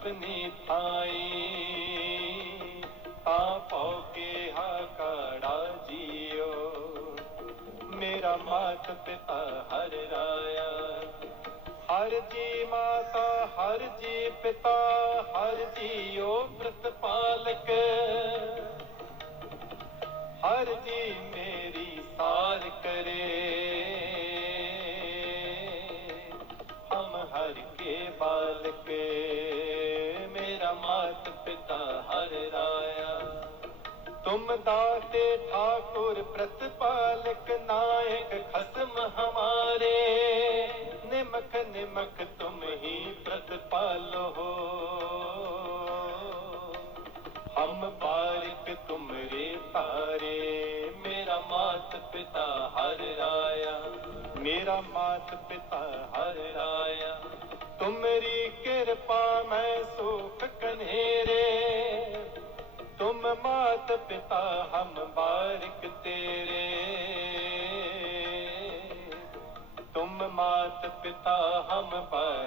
अपनी पाई आपो के हकाड़ा जियो मेरा मात पिता हर राया हर जी माता हर जी पिता हर जियो व्रत पालक हर जी मेरी सार करे बालक मात पिता हर राया। तुम दाते ठाकुर, प्रतिपालक नायक, खसम हमारे। निमक निमक तुम ही प्रतिपालो हो। हम बारिक तुमरे तारे मेरा मात पिता हर राया। मेरा मात पिता हर राया। तुमरी कृपा मैं सुख मात पिता हम बारिक तेरे। तुम मात पिता हम तेरे